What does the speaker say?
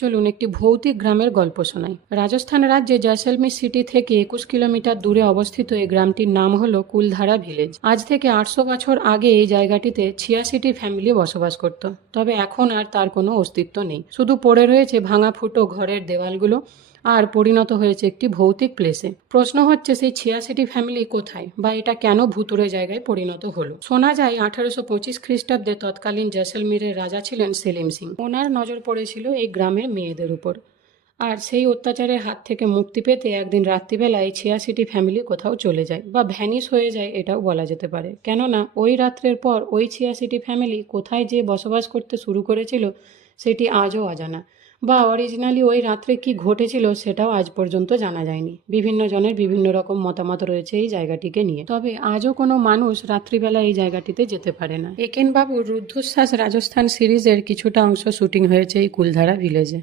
চলুন একটি ভৌতিক গ্রামের গল্প শোনাই। রাজস্থান রাজ্যে জয়সলমীর সিটি থেকে 21 কিলোমিটার দূরে অবস্থিত এই গ্রামটির নাম হলো কুলধারা ভিলেজ। আজ থেকে 800 বছর আগে এই জায়গাটিতে 86টি ফ্যামিলি বসবাস করত। তবে এখন আর তার কোনো অস্তিত্ব নেই, শুধু পড়ে রয়েছে ভাঙা ফুটো ঘরের দেওয়ালগুলো আর পরিণত হয়েছে একটি ভৌতিক প্লেসে। প্রশ্ন হচ্ছে সেই 86টি ফ্যামিলি কোথায়, বা এটা কেন ভুতুড়ে জায়গায় পরিণত হলো। শোনা যায় 1825 খ্রিস্টাব্দে তৎকালীন জয়সলমীরের রাজা ছিলেন সেলিম সিং। ওনার নজর পড়েছিল এই গ্রামের মেয়েদের উপর, আর সেই অত্যাচারের হাত থেকে মুক্তি পেতে একদিন রাত্রিবেলায় 86টি ফ্যামিলি কোথাও চলে যায় বা ভ্যানিশ হয়ে যায়, এটাও বলা যেতে পারে। কেননা ওই রাত্রের পর ওই 86টি ফ্যামিলি কোথায় যে বসবাস করতে শুরু করেছিল সেটি আজও অজানা, বা অরিজিনালি ওই রাত্রে কি ঘটেছিল সেটাও আজ পর্যন্ত জানা যায়নি। বিভিন্ন জনের বিভিন্ন রকম মতামত রয়েছে এই জায়গাটিকে নিয়ে, তবে আজও কোনো মানুষ রাত্রিবেলা এই জায়গাটিতে যেতে পারে না। একেন বাবুর রুদ্ধশ্বাস রাজস্থান সিরিজের কিছুটা অংশ শুটিং হয়েছে এই কুলধারা ভিলেজে।